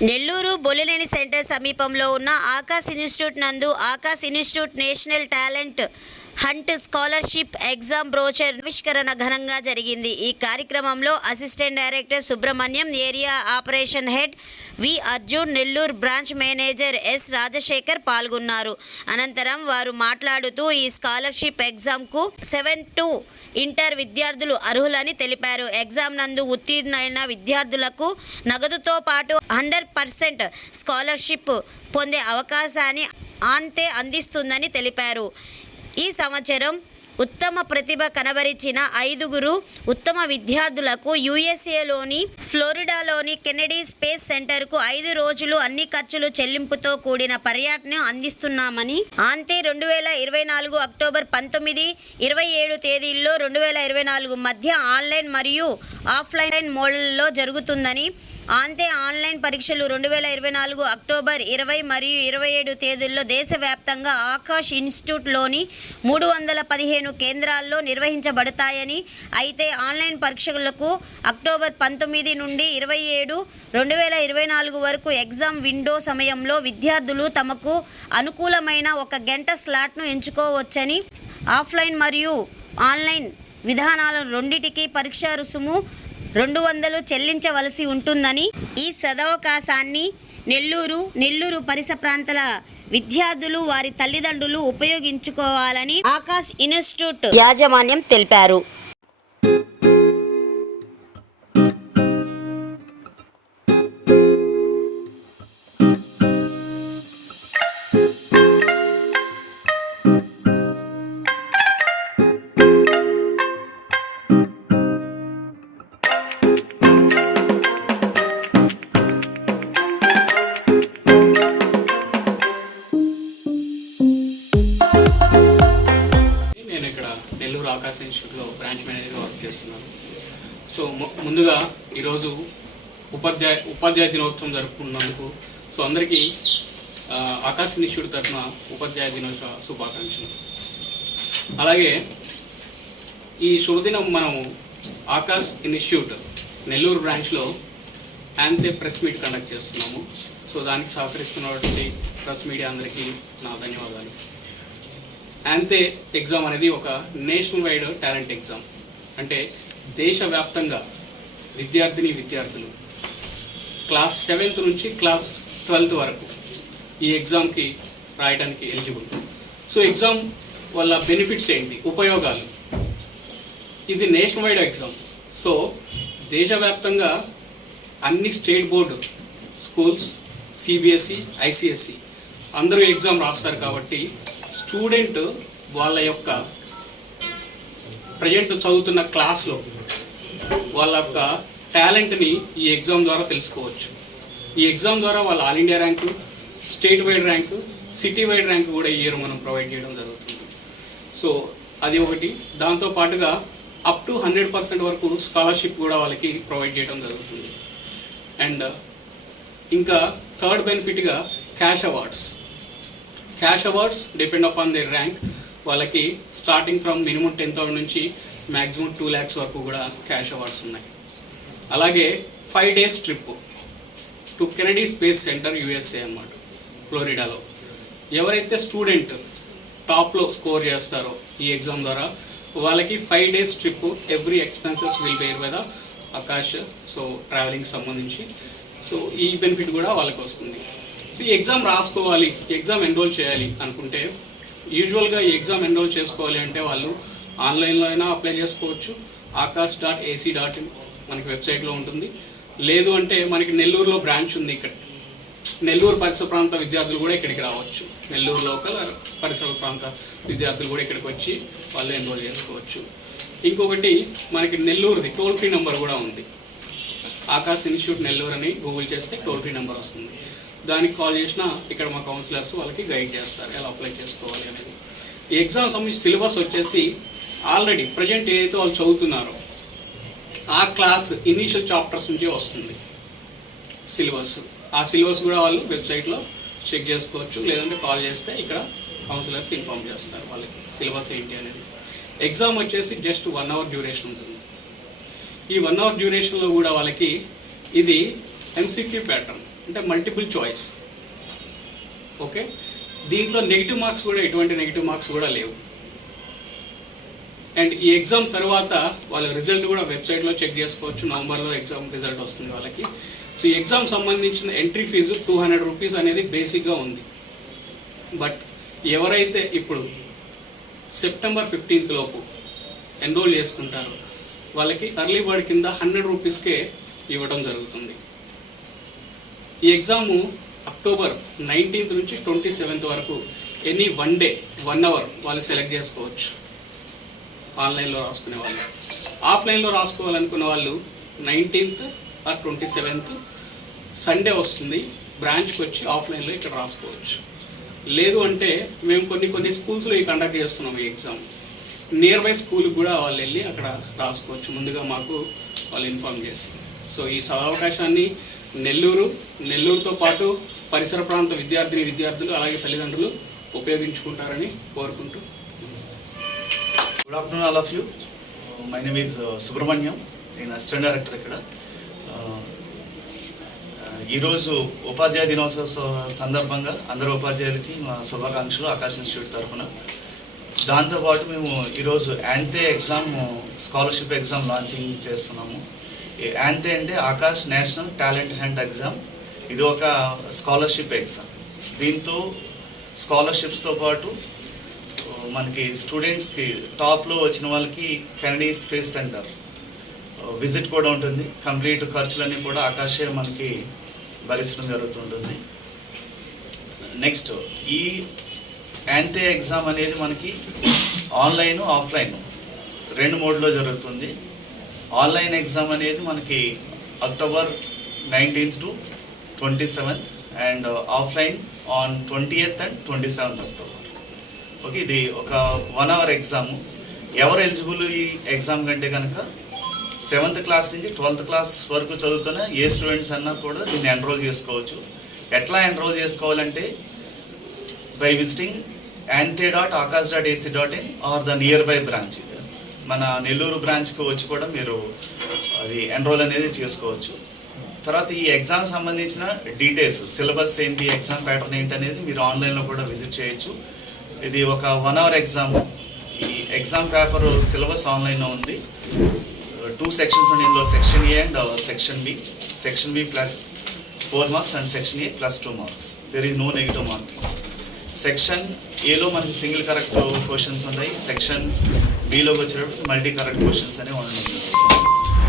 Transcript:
Nellore Bollineni centre సమీపంలో ఉన్న Akash institute నందు Aakash institute national talent hunt scholarship exam brochure ఆవిష్కరణ ఘనంగా జరిగింది. ఈ కార్యక్రమంలో assistant director Subrahmanyam area operation head V Arjun Nellore branch manager S Rajasekhar పాల్గొన్నారు. అనంతరం వారు మాట్లాడుతూ ఈ స్కాలర్షిప్ ఎగ్జామ్కు సెవెన్ టు ఇంటర్ విద్యార్థులు అర్హులని తెలిపారు. ఎగ్జామ్ నందు ఉత్తీర్ణైన విద్యార్థులకు నగదుతో పాటు హండ్రెడ్ పర్సెంట్ స్కాలర్షిప్ పొందే అవకాశాన్ని ఆంతే అందిస్తుందని తెలిపారు. ఈ సంవత్సరం ఉత్తమ ప్రతిభ కనబరిచిన ఐదుగురు ఉత్తమ విద్యార్థులకు యుఎస్ఏలోని ఫ్లోరిడాలోని కెనడీ స్పేస్ సెంటర్కు ఐదు రోజులు అన్ని ఖర్చులు చెల్లింపుతో కూడిన పర్యటన అందిస్తున్నామని అంతే రెండు వేల ఇరవై నాలుగు అక్టోబర్ పంతొమ్మిది ఇరవై ఏడు తేదీల్లో రెండు వేల ఇరవై నాలుగు మధ్య ఆన్లైన్ మరియు ఆఫ్లైన్ మోడల్లో జరుగుతుందని అంతే ఆన్లైన్ పరీక్షలు రెండు వేల ఇరవై నాలుగు అక్టోబర్ ఇరవై మరియు ఇరవై ఏడు తేదీల్లో దేశవ్యాప్తంగా ఆకాష్ ఇన్స్టిట్యూట్లోని మూడు వందల పదిహేను కేంద్రాల్లో నిర్వహించబడతాయని అయితే ఆన్లైన్ పరీక్షలకు అక్టోబర్ పంతొమ్మిది నుండి ఇరవై ఏడు రెండు వేల ఇరవై నాలుగు వరకు ఎగ్జామ్ విండో సమయంలో విద్యార్థులు తమకు అనుకూలమైన ఒక గంట స్లాట్ను ఎంచుకోవచ్చని ఆఫ్లైన్ మరియు ఆన్లైన్ విధానాలను రెండిటికి పరీక్ష రుసుము రెండు వందలు చెల్లించవలసి ఉంటుందని ఈ సదవకాశాన్ని నెల్లూరు నెల్లూరు పరిసర ప్రాంతాల విద్యార్థులు వారి తల్లిదండ్రులు ఉపయోగించుకోవాలని ఆకాశ్ ఇన్స్టిట్యూట్ యాజమాన్యం తెలిపారు. సో ము- ముందుగా ఈరోజు ఉపాధ్యాయ ఉపాధ్యాయ దినోత్సవం జరుపుకున్నందుకు సో అందరికీ ఆకాశ ఇన్స్టిట్యూట్ తరఫున ఉపాధ్యాయ దినోత్సవ శుభాకాంక్షలు. అలాగే ఈ శుభదినం మనము ఆకాశ్ ఇన్స్టిట్యూట్ నెల్లూరు బ్రాంచ్లో యాంతే ప్రెస్ మీట్ కండక్ట్ చేస్తున్నాము. సో దానికి సహకరిస్తున్నటువంటి ప్రెస్ మీడియా అందరికీ నా ధన్యవాదాలు. యాంతే ఎగ్జామ్ అనేది ఒక నేషనల్ వైడ్ టాలెంట్ ఎగ్జామ్. అంటే దేశవ్యాప్తంగా విద్యార్థిని విద్యార్థులు క్లాస్ సెవెంత్ నుంచి క్లాస్ ట్వెల్త్ వరకు ఈ ఎగ్జామ్కి రాయడానికి ఎలిజిబుల్. సో ఎగ్జామ్ వల్ల బెనిఫిట్స్ ఏంటి? ఉపయోగాలు. ఇది నేషనల్ వైడ్ ఎగ్జామ్. సో దేశవ్యాప్తంగా అన్ని state board schools CBSE ICSE అందరూ ఎగ్జామ్ రాస్తారు కాబట్టి స్టూడెంట్ వాళ్ళ యొక్క ప్రజెంట్ చదువుతున్న క్లాస్లో వాళ్ళ యొక్క టాలెంట్ని ఈ ఎగ్జామ్ ద్వారా తెలుసుకోవచ్చు. ఈ ఎగ్జామ్ ద్వారా వాళ్ళ all India rank state wide rank city wide rank కూడా ఈ ఇయర్ మనం ప్రొవైడ్ చేయడం జరుగుతుంది. సో అది ఒకటి. దాంతో పాటుగా అప్ టు హండ్రెడ్ పర్సెంట్ వరకు స్కాలర్షిప్ కూడా వాళ్ళకి ప్రొవైడ్ చేయడం జరుగుతుంది. అండ్ ఇంకా third బెనిఫిట్గా cash awards cash awards depend upon their rank వాళ్ళకి starting from minimum ten thousand నుంచి మ్యాక్సిమం టూ ల్యాక్స్ వరకు కూడా క్యాష్ అవార్డ్స్ ఉన్నాయి. అలాగే five days trip to Kennedy Space Center USA అన్నమాట ఫ్లోరిడాలో. ఎవరైతే స్టూడెంట్ టాప్లో స్కోర్ చేస్తారో ఈ ఎగ్జామ్ ద్వారా వాళ్ళకి five days trip every expenses will bear by the Aakash so travelling సంబంధించి. సో ఈ బెనిఫిట్ కూడా వాళ్ళకి వస్తుంది. సో ఈ ఎగ్జామ్ రాసుకోవాలి ఎగ్జామ్ ఎన్రోల్ చేయాలి అనుకుంటే యూజువల్గా ఈ ఎగ్జామ్ ఎన్రోల్ చేసుకోవాలి అంటే వాళ్ళు ఆన్లైన్లో అయినా అప్లై చేసుకోవచ్చు. Aakash dot AC dot in మనకి వెబ్సైట్లో ఉంటుంది. లేదు అంటే మనకి నెల్లూరులో బ్రాంచ్ ఉంది ఇక్కడ. నెల్లూరు పరిసర ప్రాంత విద్యార్థులు కూడా ఇక్కడికి రావచ్చు. నెల్లూరు లోకల్ పరిసర ప్రాంత విద్యార్థులు కూడా ఇక్కడికి వచ్చి వాళ్ళు ఎన్రోల్ చేసుకోవచ్చు. ఇంకొకటి మనకి నెల్లూరుది టోల్ ఫ్రీ నెంబర్ కూడా ఉంది. ఆకాశ్ ఇన్స్టిట్యూట్ నెల్లూరు అని గూగుల్ చేస్తే టోల్ ఫ్రీ నెంబర్ వస్తుంది. దానికి కాల్ చేసినా ఇక్కడ మా కౌన్సిలర్స్ వాళ్ళకి గైడ్ చేస్తారు. ఎలా అప్లై చేసుకోవాలి అనేది. ఎగ్జామ్ సంబంధించి సిలబస్ వచ్చేసి ఆల్రెడీ ప్రజెంట్ ఏదైతే వాళ్ళు చదువుతున్నారో ఆ క్లాస్ ఇనీషియల్ చాప్టర్స్ నుంచే వస్తుంది. సిలబస్. ఆ సిలబస్ కూడా వాళ్ళు వెబ్సైట్లో చెక్ చేసుకోవచ్చు లేదంటే కాల్ చేస్తే ఇక్కడ కౌన్సిలర్స్ ఇన్ఫామ్ చేస్తారు వాళ్ళకి సిలబస్ ఏంటి అనేది. ఎగ్జామ్ వచ్చేసి జస్ట్ వన్ అవర్ డ్యూరేషన్ ఉంటుంది. ఈ వన్ అవర్ డ్యూరేషన్లో కూడా వాళ్ళకి ఇది ఎంసీక్యూ ప్యాటర్న్ అంటే మల్టిపుల్ చాయిస్ ఓకే? దీంట్లో నెగిటివ్ మార్క్స్ కూడా ఎటువంటి నెగిటివ్ మార్క్స్ కూడా లేవు. అండ్ ఈ ఎగ్జామ్ తర్వాత వాళ్ళ రిజల్ట్ కూడా వెబ్సైట్లో చెక్ చేసుకోవచ్చు. నవంబర్లో ఎగ్జామ్ రిజల్ట్ వస్తుంది వాళ్ళకి. సో ఈ ఎగ్జామ్ సంబంధించిన entry fees two hundred rupees అనేది బేసిక్గా ఉంది. బట్ ఎవరైతే ఇప్పుడు సెప్టెంబర్ ఫిఫ్టీన్త్ లోపు ఎన్రోల్ చేసుకుంటారో వాళ్ళకి అర్లీ బర్డ్ కింద హండ్రెడ్ రూపీస్కే ఇవ్వడం జరుగుతుంది. ఈ ఎగ్జాము అక్టోబర్ నైన్టీన్త్ నుంచి ట్వంటీ సెవెంత్ వరకు any one day one hour వాళ్ళు సెలెక్ట్ చేసుకోవచ్చు. ఆన్లైన్లో రాసుకునే వాళ్ళు. ఆఫ్లైన్లో రాసుకోవాలనుకున్న వాళ్ళు nineteenth or twenty seventh Sunday వస్తుంది బ్రాంచ్కి వచ్చి ఆఫ్లైన్లో ఇక్కడ రాసుకోవచ్చు. లేదు అంటే మేము కొన్ని కొన్ని స్కూల్స్లో ఈ కండక్ట్ చేస్తున్నాం ఈ ఎగ్జామ్. నియర్ బై స్కూల్కి కూడా వాళ్ళు వెళ్ళి అక్కడ రాసుకోవచ్చు. ముందుగా మాకు వాళ్ళు ఇన్ఫామ్ చేసి. సో ఈ సదవకాశాన్ని నెల్లూరు నెల్లూరుతో పాటు పరిసర ప్రాంత విద్యార్థిని విద్యార్థులు అలాగే తల్లిదండ్రులు ఉపయోగించుకుంటారని కోరుకుంటూ good afternoon all of you my name is Subrahmanyam నేను అసిస్టెంట్ డైరెక్టర్ ఇక్కడ. Uh, uh, ఈరోజు ఉపాధ్యాయ దినోత్సవ స- సందర్భంగా అందరు ఉపాధ్యాయులకి మా శుభాకాంక్షలు ఆకాశ్ ఇన్స్టిట్యూట్ తరఫున. దాంతోపాటు మేము ఈరోజు ANTHE exam scholarship exam launching చేస్తున్నాము. యాంతే అంటే Aakash national talent hunt exam. ఇది ఒక స్కాలర్షిప్ ఎగ్జామ్. దీంతో స్కాలర్షిప్స్తో పాటు మనకి స్టూడెంట్స్కి టాప్లో వచ్చిన వాళ్ళకి కెనడీ స్పేస్ సెంటర్ విజిట్ కూడా ఉంటుంది. కంప్లీట్ ఖర్చులన్నీ కూడా ఆకాశే మనకి భరించడం జరుగుతుంటుంది. నెక్స్ట్ ఈ యాంతే ఎగ్జామ్ అనేది మనకి ఆన్లైన్ ఆఫ్లైన్ రెండు మోడ్లో జరుగుతుంది. ఆన్లైన్ ఎగ్జామ్ అనేది మనకి October nineteenth to twenty seventh and offline on twenty eighth and twenty seventh October okay ఇది ఒక వన్ అవర్ ఎగ్జామ్ ఎవరు ఎలిజిబుల్ ఈ ఎగ్జామ్ కంటే కనుక? సెవెంత్ క్లాస్ నుంచి ట్వెల్త్ క్లాస్ వరకు చదువుతున్న ఏ స్టూడెంట్స్ అన్నా కూడా దీన్ని ఎన్రోల్ చేసుకోవచ్చు. ఎట్లా ఎన్రోల్ చేసుకోవాలంటే by visiting ANTHE dot Aakash dot AC dot in or the nearby branch మన నెల్లూరు బ్రాంచ్కి వచ్చి కూడా మీరు అది ఎన్రోల్ అనేది చేసుకోవచ్చు. తర్వాత ఈ ఎగ్జామ్ సంబంధించిన డీటెయిల్స్ సిలబస్ ఏంటి ఎగ్జామ్ ప్యాటర్న్ ఏంటి అనేది మీరు ఆన్లైన్లో కూడా విజిట్ చేయొచ్చు. ఇది ఒక వన్ అవర్ ఎగ్జామ్ ఈ ఎగ్జామ్ పేపర్ సిలబస్ ఆన్లైన్లో ఉంది. టూ సెక్షన్స్ ఉన్నాయి. ఇందులో section A and section B section B plus four marks and section A plus two marks there is no negative marking section ఏలో మనకి సింగిల్ కరెక్ట్ క్వశ్చన్స్ ఉంటాయి. Section బిలోకి వచ్చేటప్పుడు multi correct questions అనేవి ఉండడం